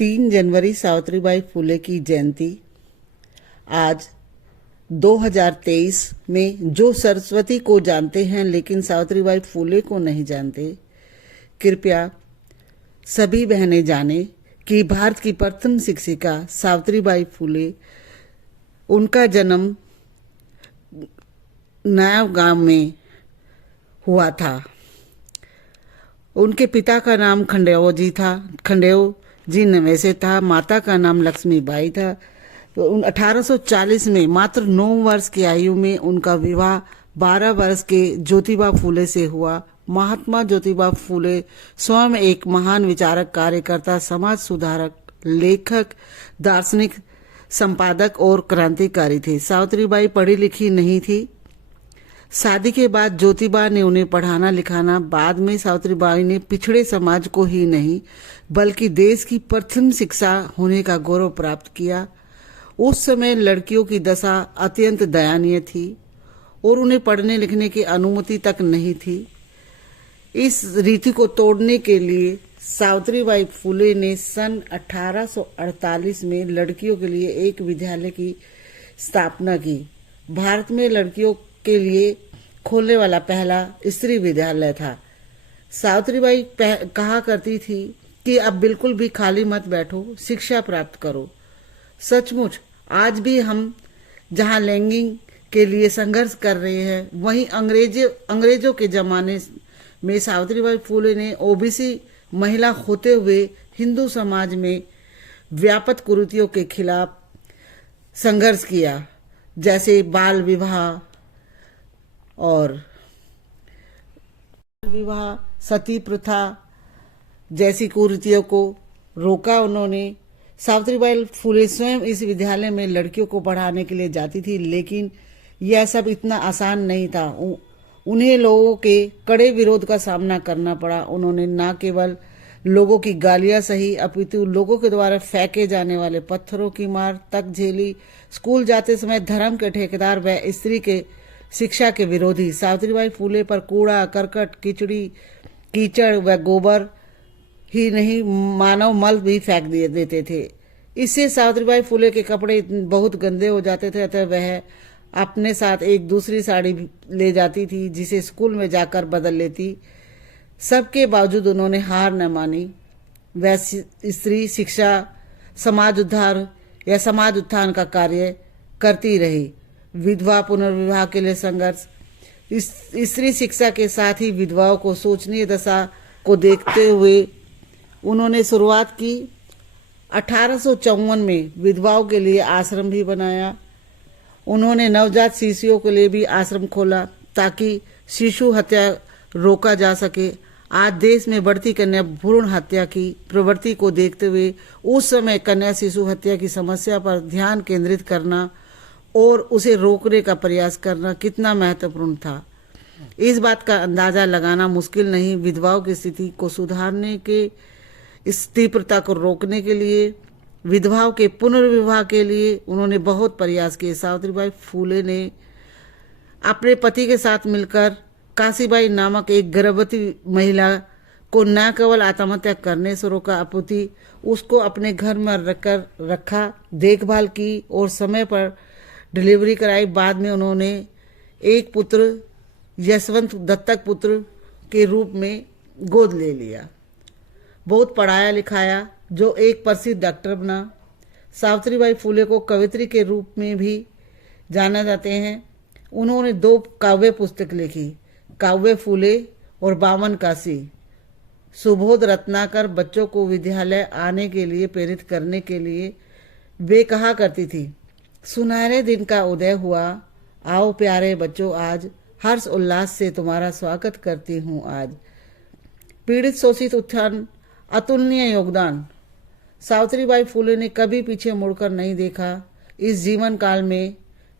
3 जनवरी सावित्रीबाई फुले की जयंती। आज 2023 में जो सरस्वती को जानते हैं लेकिन सावित्रीबाई फुले को नहीं जानते, कृपया सभी बहनें जाने कि भारत की प्रथम शिक्षिका सावित्रीबाई फुले, उनका जन्म नया गांव में हुआ था। उनके पिता का नाम खंडेव जी नवेसे था। माता का नाम लक्ष्मीबाई था। तो 1840 में मात्र 9 वर्ष की आयु में उनका विवाह 12 वर्ष के ज्योतिबा फुले से हुआ। महात्मा ज्योतिबा फुले स्वयं एक महान विचारक, कार्यकर्ता, समाज सुधारक, लेखक, दार्शनिक, संपादक और क्रांतिकारी थे। सावित्रीबाई पढ़ी लिखी नहीं थी। शादी के बाद ज्योतिबा ने उन्हें पढ़ाना लिखाना। बाद में सावित्रीबाई ने पिछड़े समाज को ही नहीं बल्कि देश की प्रथम शिक्षा होने का गौरव प्राप्त किया। उस समय लड़कियों की दशा अत्यंत दयनीय थी और उन्हें पढ़ने लिखने की अनुमति तक नहीं थी। इस रीति को तोड़ने के लिए सावित्रीबाई फुले ने सन 1848 में लड़कियों के लिए एक विद्यालय की स्थापना की। भारत में लड़कियों के लिए खोलने वाला पहला स्त्री विद्यालय था। सावित्रीबाई कहा करती थी कि अब बिल्कुल भी खाली मत बैठो, शिक्षा प्राप्त करो। सचमुच आज भी हम जहां लैंगिक के लिए संघर्ष कर रहे हैं, वहीं अंग्रेजों के जमाने में सावित्रीबाई फुले ने ओबीसी महिला होते हुए हिंदू समाज में व्यापक कुरीतियों के खिलाफ संघर्ष किया, जैसे बाल विवाह, सती प्रथा जैसी कुरीतियों को रोका उन्होंने। सावित्रीबाई फुले स्वयं इस विद्यालय में लड़कियों को पढ़ाने के लिए जाती थी, लेकिन यह सब इतना आसान नहीं था। उन्हें लोगों के कड़े विरोध का सामना करना पड़ा। उन्होंने न केवल लोगों की गालियां सही, अपितु लोगों के द्वारा फेंके जाने वाले पत्थरों की मार तक झेली। स्कूल जाते समय धर्म के ठेकेदार व स्त्री के शिक्षा के विरोधी सावित्रीबाई फुले पर कूड़ा करकट, कीचड़ व गोबर ही नहीं, मानव मल भी फेंक देते थे। इससे सावित्रीबाई फुले के कपड़े बहुत गंदे हो जाते थे, अतः वह अपने साथ एक दूसरी साड़ी ले जाती थी जिसे स्कूल में जाकर बदल लेती। सबके बावजूद उन्होंने हार न मानी। वह स्त्री शिक्षा, समाज उत्थान का कार्य करती रही। विधवा पुनर्विवाह के लिए संघर्ष। स्त्री शिक्षा के साथ ही विधवाओं को शोचनीय दशा को देखते हुए उन्होंने शुरुआत की। 1854 में विधवाओं के लिए आश्रम भी बनाया। उन्होंने नवजात शिशुओं के लिए भी आश्रम खोला ताकि शिशु हत्या रोका जा सके। आज देश में बढ़ती कन्या भ्रूण हत्या की प्रवृत्ति को देखते हुए उस समय कन्या शिशु हत्या की समस्या पर ध्यान केंद्रित करना और उसे रोकने का प्रयास करना कितना महत्वपूर्ण था, इस बात का अंदाजा लगाना मुश्किल नहीं। विधवाओं की स्थिति को सुधारने के, इस तीव्रता को रोकने के लिए, विधवाओं के पुनर्विवाह के लिए उन्होंने बहुत प्रयास किए। सावित्रीबाई फुले ने अपने पति के साथ मिलकर काशीबाई नामक एक गर्भवती महिला को न केवल आत्महत्या करने से रोका, अपितु उसको अपने घर में रखा, देखभाल की और समय पर डिलीवरी कराई। बाद में उन्होंने एक पुत्र यशवंत दत्तक पुत्र के रूप में गोद ले लिया। बहुत पढ़ाया लिखाया, जो एक प्रसिद्ध डॉक्टर बना। सावित्रीबाई फुले को कवयित्री के रूप में भी जाना जाते हैं। उन्होंने 2 काव्य पुस्तक लिखी, काव्य फुले और बामन काशी। सुबोध रत्नाकर बच्चों को विद्यालय आने के लिए प्रेरित करने के लिए वे कहा करती थी, सुनहरे दिन का उदय हुआ, आओ प्यारे बच्चों आज, हर्ष उल्लास से तुम्हारा स्वागत करती हूँ आज। पीड़ित शोषित उत्थान, अतुलनीय योगदान। सावित्रीबाई फुले ने कभी पीछे मुड़कर नहीं देखा। इस जीवन काल में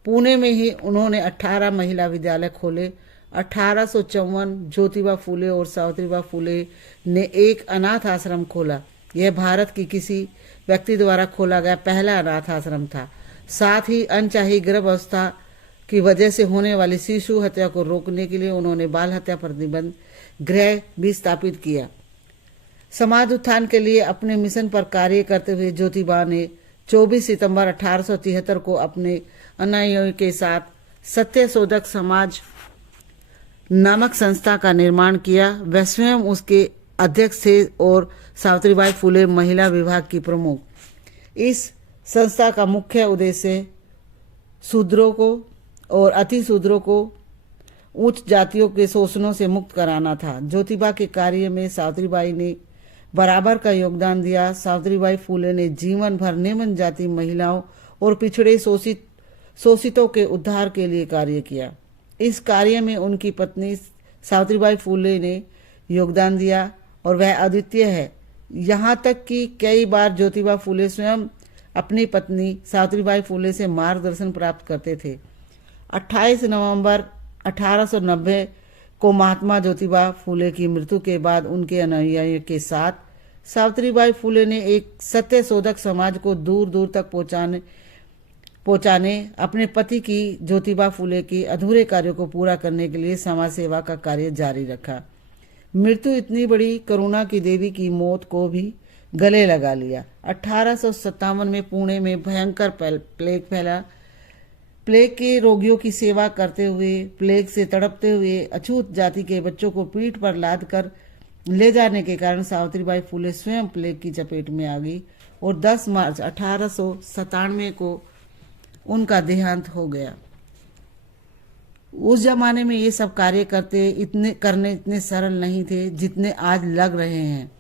पुणे में ही उन्होंने 18 महिला विद्यालय खोले। 1854 ज्योतिबा फुले और सावित्रीबाई फुले ने एक अनाथ आश्रम खोला। यह भारत की किसी व्यक्ति द्वारा खोला गया पहला अनाथ आश्रम था। साथ ही अनचाही गर्भावस्था की वजह से होने वाली शिशु हत्या को रोकने के लिए उन्होंने बाल हत्या प्रतिबंध गृह भी स्थापित किया। समाज उत्थान के लिए अपने मिशन पर कार्य करते हुए ज्योतिबा ने 24 सितंबर 1873 को अपने अनुयायियों के साथ सत्य शोधक समाज नामक संस्था का निर्माण किया। वह स्वयं उसके अध्यक्ष थे और सावित्रीबाई फुले महिला विभाग की प्रमुख। इस संस्था का मुख्य उद्देश्य शूद्रों को और अति शूद्रों को उच्च जातियों के शोषणों से मुक्त कराना था। ज्योतिबा के कार्य में सावित्रीबाई ने बराबर का योगदान दिया। सावित्रीबाई फुले ने जीवन भर निम्न जाति महिलाओं और पिछड़े शोषितों के उद्धार के लिए कार्य किया। इस कार्य में उनकी पत्नी सावित्रीबाई फुले ने योगदान दिया और वह अद्वितीय है। यहाँ तक कि कई बार ज्योतिबा फुले स्वयं अपनी पत्नी सावित्रीबाई फुले से मार्गदर्शन प्राप्त करते थे। 28 नवंबर 1890 को महात्मा ज्योतिबा फुले की मृत्यु के बाद उनके अनुयायियों के साथ सावित्रीबाई फुले ने एक सत्य शोधक समाज को दूर दूर तक पहुंचाने अपने पति की ज्योतिबा फुले की अधूरे कार्यों को पूरा करने के लिए समाज सेवा का कार्य जारी रखा। मृत्यु इतनी बड़ी करुणा की देवी की मौत को भी गले लगा लिया। 1857 में पुणे में भयंकर प्लेग फैला। प्लेग के रोगियों की सेवा करते हुए, प्लेग से तड़पते हुए अछूत जाति के बच्चों को पीठ पर लाद कर ले जाने के कारण सावित्रीबाई फुले स्वयं प्लेग की चपेट में आ गई और 10 मार्च 1897 को उनका देहांत हो गया। उस जमाने में ये सब कार्य करने इतने सरल नहीं थे जितने आज लग रहे हैं।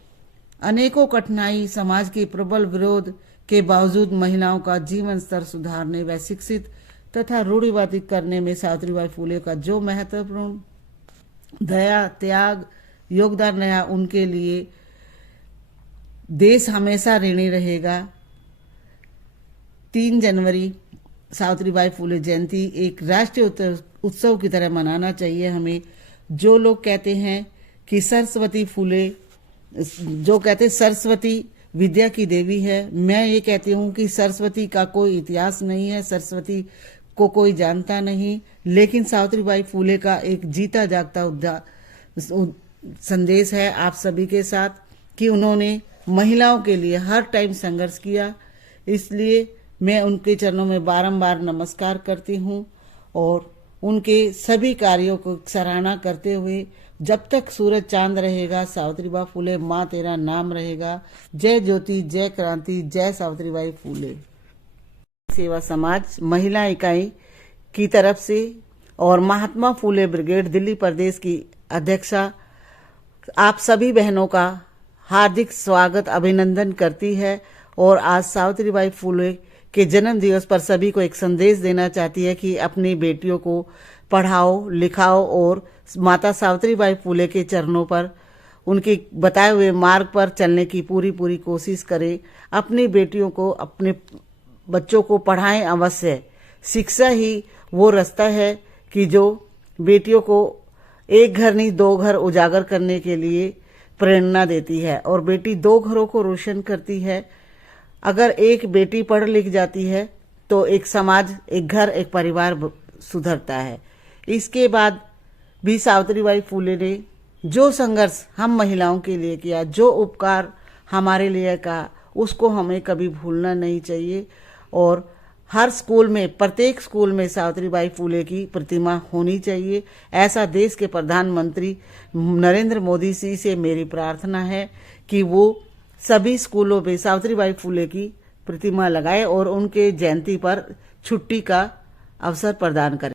अनेकों कठिनाई, समाज के प्रबल विरोध के बावजूद महिलाओं का जीवन स्तर सुधारने व शिक्षित तथा रूढ़िवादी करने में सावित्रीबाई फुले का जो महत्वपूर्ण दया, त्याग, योगदान रहा, उनके लिए देश हमेशा ऋणी रहेगा। 3 जनवरी सावित्रीबाई फुले जयंती एक राष्ट्रीय उत्सव की तरह मनाना चाहिए हमें। जो लोग कहते हैं कि सरस्वती विद्या की देवी है, मैं ये कहती हूँ कि सरस्वती का कोई इतिहास नहीं है, सरस्वती को कोई जानता नहीं, लेकिन सावित्रीबाई फुले का एक जीता जागता संदेश है आप सभी के साथ कि उन्होंने महिलाओं के लिए हर टाइम संघर्ष किया। इसलिए मैं उनके चरणों में बारंबार नमस्कार करती हूँ और उनके सभी कार्यों को सराहना करते हुए जब तक सूरज चांद रहेगा, सावित्रीबाई फुले माँ तेरा नाम रहेगा। जय ज्योति, जय क्रांति, जय सावित्रीबाई फुले। सेवा समाज महिला इकाई की तरफ से और महात्मा फुले ब्रिगेड दिल्ली प्रदेश की अध्यक्षा आप सभी बहनों का हार्दिक स्वागत, अभिनंदन करती है और आज सावित्रीबाई फुले के जन्म दिवस पर सभी को एक संदेश देना चाहती है कि अपनी बेटियों को पढ़ाओ, लिखाओ और माता सावित्रीबाई फुले के चरणों पर, उनके बताए हुए मार्ग पर चलने की पूरी कोशिश करें। अपनी बेटियों को, अपने बच्चों को पढ़ाएं अवश्य। शिक्षा ही वो रास्ता है कि जो बेटियों को एक घर नहीं 2 घर उजागर करने के लिए प्रेरणा देती है और बेटी 2 घरों को रोशन करती है। अगर एक बेटी पढ़ लिख जाती है तो एक समाज, एक घर, एक परिवार सुधरता है। इसके बाद भी सावित्रीबाई फुले ने जो संघर्ष हम महिलाओं के लिए किया, जो उपकार हमारे लिए का, उसको हमें कभी भूलना नहीं चाहिए। और हर स्कूल में, प्रत्येक स्कूल में सावित्रीबाई फुले की प्रतिमा होनी चाहिए। ऐसा देश के प्रधानमंत्री नरेंद्र मोदी जी से मेरी प्रार्थना है कि वो सभी स्कूलों में सावित्रीबाई फुले की प्रतिमा लगाए और उनके जयंती पर छुट्टी का अवसर प्रदान करें।